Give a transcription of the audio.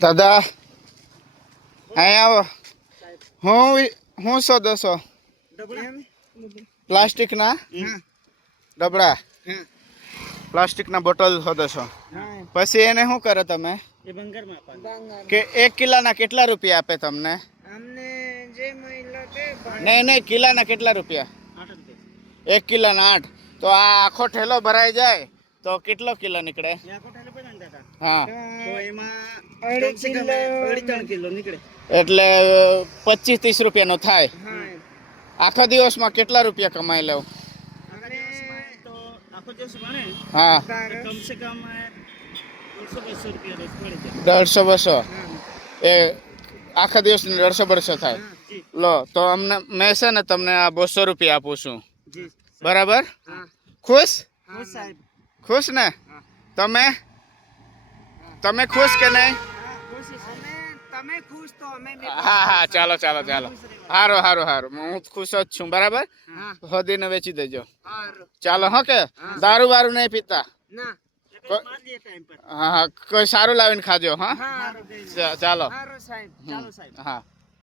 દાદા અહીંયા આવો હું શોધો છો પ્લાસ્ટિકના ડબડા પ્લાસ્ટિકના બોટલ શોધો છો પછી એને શું કરો તમે કે 1 કિલોના કેટલા રૂપિયા આપે તમને નહીં કિલોના કેટલા રૂપિયા 1 કિલોના 8 તો આ આખો ઠેલો ભરાઈ જાય તો કેટલો કિલો નીકળે હા એટલે 25-30 રૂપિયાનો થાય આખા દિવસમાં કેટલા રૂપિયા કમાઈ લેવ હા 150-200 એ આખા દિવસ 150-200 થાય લો તો અમને મેં છે ને તમને આ 200 રૂપિયા આપું છું બરાબર ખુશ ખુશ ને તમે ખુશ કે નહીં હા ચાલો સારું હું ખુશ જ છું બરાબર હોદીને વેચી દેજો ચાલો હો કે દારૂ બારૂ નહીં પીતા હા કોઈ સારું લાવીને ખાજો હા ચાલો હા